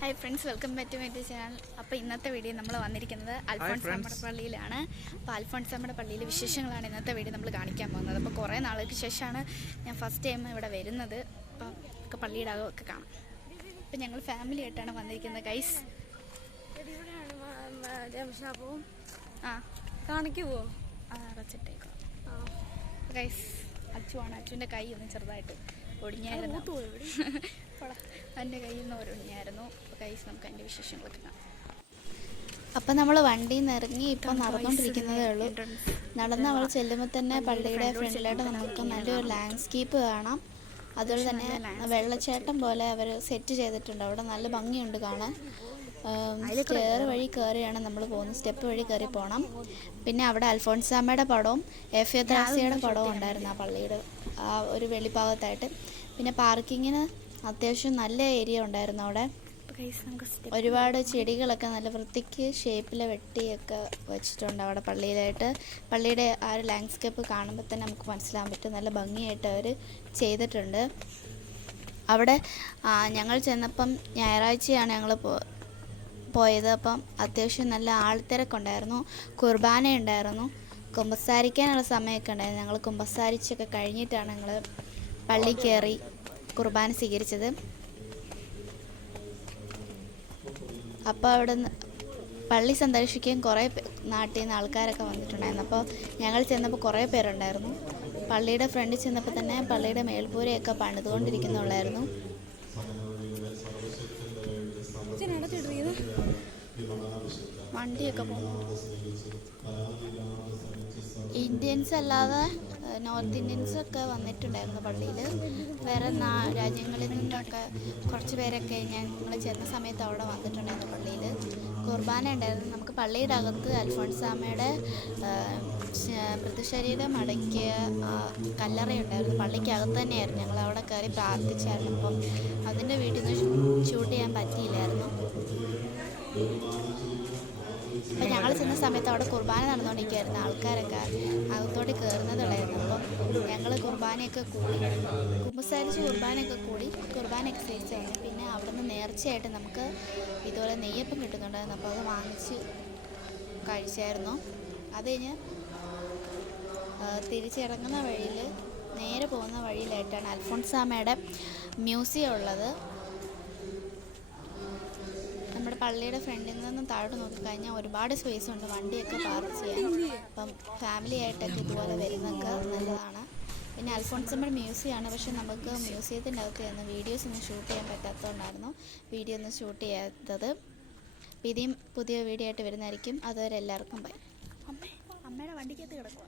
Hi friends welcome back to my channel അപ്പോൾ ഇന്നത്തെ video നമ്മൾ വന്നിരിക്കുന്നത് അൽഫോൺസ് നമ്മുടെ പള്ളിയിലാണ്. അപ്പോൾ അൽഫോൺസ് നമ്മുടെ പള്ളിയിലെ വിശേഷങ്ങളാണ് ഇന്നത്തെ വീഡിയോ നമ്മൾ കാണിക്കാൻ പോകുന്നത്. അപ്പോൾ കുറേ നാളുകൾക്ക് ശേഷമാണ് ഞാൻ ഫസ്റ്റ് ടൈം ഇവിടെ വരുന്നത്. അപ്പം ഒക്കെ പള്ളിയുടെ അകമൊക്കെ കാണാം. അപ്പം ഞങ്ങൾ ഫാമിലി ആയിട്ടാണ് വന്നിരിക്കുന്നത് ഗൈസ് ആ. കാണിക്കുമോ ആ അടച്ചിട്ടേക്കോ ആ. ഗൈസ് അച്ചുവാണ് അച്ചുവിന്റെ കൈ ഒന്ന് ചെറുതായിട്ട് ഒടിഞ്ഞായിരുന്നു. എന്റെ കയ്യിൽ നിന്ന് ഒരൊടിഞ്ഞായിരുന്നു അപ്പോൾ ഗൈസ് നമുക്ക് അതിന്റെ വിശേഷങ്ങളൊക്കെ കാണാം. അപ്പം നമ്മൾ വണ്ടിയിൽ നിന്ന് ഇറങ്ങി ഇപ്പം നടന്നുകൊണ്ടിരിക്കുന്നതേ ഉള്ളൂ. നടന്ന് അവൾ ചെല്ലുമ്പോൾ തന്നെ പള്ളിയുടെ ഫ്രണ്ടിലായിട്ട് നമുക്ക് നല്ലൊരു ലാൻഡ്സ്കേപ്പ് കാണാം. അതുപോലെ തന്നെ വെള്ളച്ചാട്ടം പോലെ അവർ സെറ്റ് ചെയ്തിട്ടുണ്ട്. അവിടെ നല്ല ഭംഗിയുണ്ട് കാണാൻ. സ്റ്റെയർ വഴി കയറിയാണ് നമ്മൾ പോകുന്നത്. സ്റ്റെപ്പ് വഴി കയറി പോകണം പിന്നെ അവിടെ അൽഫോൺസാമ്മയുടെ പടവും എഫ് എ ദ്രാസിയുടെ പടവും ഉണ്ടായിരുന്നു ആ പള്ളിയുടെ ആ ഒരു വെളിഭാഗത്തായിട്ട്. പിന്നെ പാർക്കിങ്ങിന് അത്യാവശ്യം നല്ല ഏരിയ ഉണ്ടായിരുന്നു അവിടെ. ഒരുപാട് ചെടികളൊക്കെ നല്ല വൃത്തിക്ക് ഷേപ്പിൽ വെട്ടിയൊക്കെ വെച്ചിട്ടുണ്ട് അവിടെ പള്ളിയിലായിട്ട്. പള്ളിയുടെ ആ ഒരു ലാൻഡ്സ്കേപ്പ് കാണുമ്പോൾ തന്നെ നമുക്ക് മനസ്സിലാകാൻ പറ്റും. നല്ല ഭംഗിയായിട്ട് അവർ ചെയ്തിട്ടുണ്ട്. അവിടെ ഞങ്ങൾ ചെന്നപ്പം ഞായറാഴ്ചയാണ് ഞങ്ങൾ പോ പോയത്. അപ്പം അത്യാവശ്യം നല്ല ആൾത്തിരക്കുണ്ടായിരുന്നു. കുർബാന ഉണ്ടായിരുന്നു. കുമ്പസാരിക്കാനുള്ള സമയമൊക്കെ ഉണ്ടായിരുന്നു. ഞങ്ങൾ കുമ്പസാരിച്ചൊക്കെ കഴിഞ്ഞിട്ടാണ് ഞങ്ങൾ പള്ളി കയറി കുർബാന സ്വീകരിച്ചത്. അപ്പോൾ അവിടെ നിന്ന് പള്ളി സന്ദർശിക്കാൻ കുറേ നാട്ടിൽ നിന്ന് ആൾക്കാരൊക്കെ വന്നിട്ടുണ്ടായിരുന്നു. അപ്പോൾ ഞങ്ങൾ ചെന്നപ്പോൾ കുറേ പേരുണ്ടായിരുന്നു. പള്ളിയുടെ ഫ്രണ്ടിൽ ചെന്നപ്പോൾ തന്നെ പള്ളിയുടെ മേൽപൂരയൊക്കെ പണിതുകൊണ്ടിരിക്കുന്നുള്ളായിരുന്നു. വണ്ടിയൊക്കെ ഇന്ത്യൻസ് അല്ലാതെ നോർത്ത് ഇന്ത്യൻസ് ഒക്കെ വന്നിട്ടുണ്ടായിരുന്നു പള്ളിയിൽ വേറെ നാ രാജ്യങ്ങളിൽ നിന്നൊക്കെ കുറച്ച് പേരൊക്കെ ഞങ്ങൾ ചെന്ന സമയത്ത് അവിടെ വന്നിട്ടുണ്ടായിരുന്നു പള്ളിയിൽ കുർബാന ഉണ്ടായിരുന്നു. നമുക്ക് പള്ളിയുടെ അകത്ത് അൽഫോൺസാമയുടെ മൃതശരീരം അടക്കിയ കല്ലറയുണ്ടായിരുന്നു. പള്ളിക്കകത്ത് തന്നെയായിരുന്നു. ഞങ്ങൾ അവിടെ കയറി പ്രാർത്ഥിച്ചായിരുന്നു. അപ്പം അതിന്റെ വീട്ടിൽ നിന്ന് ഷൂട്ട് ചെയ്യാൻ പറ്റിയില്ലായിരുന്നു. അപ്പം ഞങ്ങൾ ചെന്ന സമയത്ത് അവിടെ കുർബാന നടന്നുകൊണ്ടിരിക്കുകയായിരുന്നു ആൾക്കാരൊക്കെ അകത്തോട്ട് കയറുന്നതുള്ളായിരുന്നു അപ്പം ഞങ്ങൾ കുർബാനയൊക്കെ കൂടി കുമ്പസാരിച്ച് കുർബാനയൊക്കെ കൂടി കുർബാന എക്സസൈസ് വന്നു പിന്നെ നിന്ന് നേർച്ചയായിട്ട് നമുക്ക് ഇതുപോലെ നെയ്യപ്പം കിട്ടുന്നുണ്ടായിരുന്നു. അപ്പോൾ അത് വാങ്ങിച്ച് കഴിച്ചായിരുന്നു. അത് കഴിഞ്ഞ് തിരിച്ചിറങ്ങുന്ന വഴിയിൽ നേരെ പോകുന്ന വഴിയിലായിട്ടാണ് അൽഫോൺസാമയുടെ മ്യൂസിയം ഉള്ളത്. നമ്മുടെ പള്ളിയുടെ ഫ്രണ്ടിൽ നിന്നും താഴോട്ട് നോക്കിക്കഴിഞ്ഞാൽ ഒരുപാട് സ്പേസ് ഉണ്ട്. വണ്ടിയൊക്കെ പാർക്ക് ചെയ്യാൻ. അപ്പം ഫാമിലി ആയിട്ടൊക്കെ ഇതുപോലെ വരുന്നൊക്കെ നല്ലതാണ്. പിന്നെ അൽഫോൺസമ്മയുടെ മ്യൂസിയമാണ് പക്ഷേ നമുക്ക് മ്യൂസിയത്തിന്റെ അകത്ത് ചെന്ന് വീഡിയോസ് ഒന്നും ഷൂട്ട് ചെയ്യാൻ പറ്റാത്തതുകൊണ്ടായിരുന്നു വീഡിയോ ഒന്നും ഷൂട്ട് ചെയ്യാത്തത്. പിതിയും പുതിയ വീഡിയോ ആയിട്ട് വരുന്നതായിരിക്കും. അതുവരെ എല്ലാവർക്കും ബൈ അമ്മയുടെ വണ്ടിക്കകത്ത് കിടക്കുക